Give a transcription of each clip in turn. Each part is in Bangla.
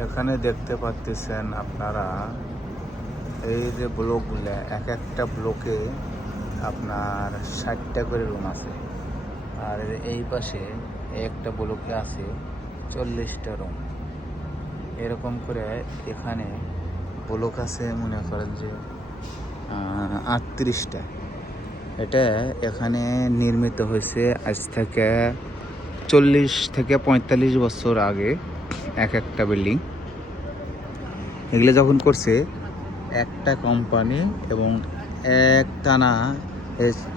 এখানে দেখতে পাচ্ছেন আপনারা এই যে ব্লকগুলো, এক একটা ব্লকে আপনার 60টা করে রুম আছে। আর এই পাশে একটা ব্লকে আছে 40টা রুম। এরকম করে এখানে ব্লক আছে মনে করেন যে 38টা। এটা এখানে নির্মিত হয়েছে আজ থেকে 40 থেকে 45 বছর আগে। এক একটা বিল্ডিং এগুলো যখন করছে একটা কোম্পানি এবং একটানা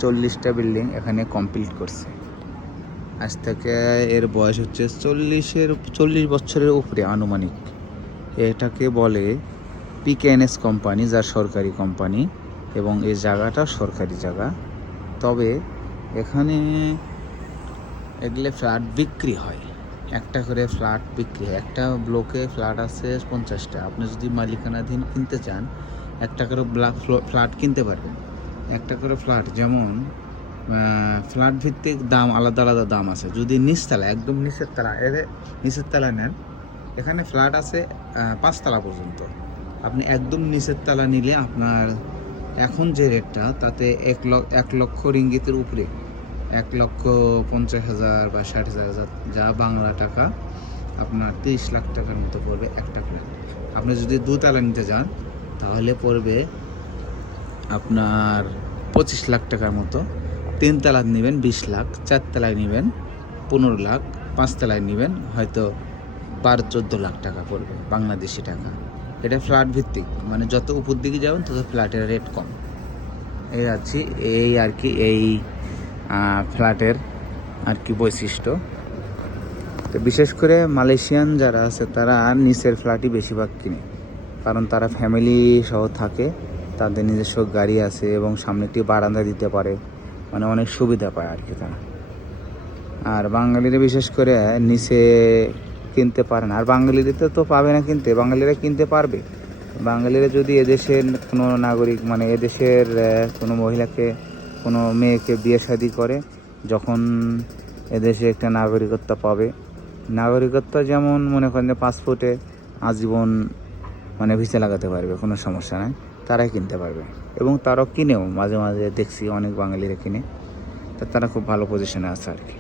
40টা বিল্ডিং এখানে কমপ্লিট করছে। আজ থেকে এর বয়স হচ্ছে 40 বছরের উপরে আনুমানিক। এটাকে বলে পিকেএনএস কোম্পানি, যার সরকারি কোম্পানি, এবং এই জায়গাটা সরকারি জায়গা। তবে এখানে এগুলো ফ্ল্যাট বিক্রি হয়, একটা করে ফ্ল্যাট বিক্রি হয়। একটা ব্লকে ফ্ল্যাট আছে 50টা। আপনি যদি মালিকানাধীন কিনতে চান একটা করে ফ্ল্যাট কিনতে পারবেন। একটা করে ফ্ল্যাট, যেমন ফ্ল্যাট ভিত্তিক দাম আলাদা আলাদা দাম আছে। যদি নিচতলা, একদম নিচের তলা নেন, এখানে ফ্ল্যাট আছে 5 তলা পর্যন্ত। আপনি একদম নিচের তলা নিলে আপনার এখন যে রেটটা, তাতে 1 লক্ষ রিঙ্গিতের উপরে, 1,50,000 বা 60,000, যা বাংলা টাকা আপনার 30 লাখ টাকার মতো পড়বে একটা ফ্ল্যাট। আপনি যদি 2 তলা নিতে যান তাহলে পড়বে আপনার 25 লাখ টাকার মতো। 3 তলা নেবেন 20 লাখ, 4 তলায় নেবেন 15 লাখ, 5 তলায় নেবেন হয়তো 12-14 লাখ টাকা পড়বে বাংলাদেশি টাকা। এটা ফ্ল্যাট ভিত্তিক, মানে যত উপর দিকে যাবেন তত ফ্ল্যাটের রেট কম। এই আছে এই আর কি এই ফ্ল্যাটের আর কি বৈশিষ্ট্য। তো বিশেষ করে মালয়েশিয়ান যারা আছে তারা নিচের ফ্ল্যাটই বেশিরভাগ কিনে, কারণ তারা ফ্যামিলি সহ থাকে, তাদের নিজস্ব গাড়ি আছে এবং সামনে একটি বারান্দা দিতে পারে, মানে অনেক সুবিধা পায় আর কি তারা। আর বাঙালিরা বিশেষ করে নিচে কিনতে পারে না। আর বাঙালিরা তো পাবে না কিনতে, বাঙালিরা কিনতে পারবে। বাঙালিরা যদি এদেশের কোনো নাগরিক, মানে এদেশের কোনো মহিলাকে, কোনো মেয়েকে বিয়ে শাদী করে, যখন এদেশে একটা নাগরিকত্ব পাবে, নাগরিকত্ব যেমন মনে করেন যে পাসপোর্টে আজীবন মানে ভিসা লাগাতে পারবে, কোনো সমস্যা নাই, তারাই কিনতে পারবে। এবং তারাও কিনেও, মাঝে মাঝে দেখছি অনেক বাঙালিরা কিনে। তা তারা খুব ভালো পজিশনে আছে আর কি।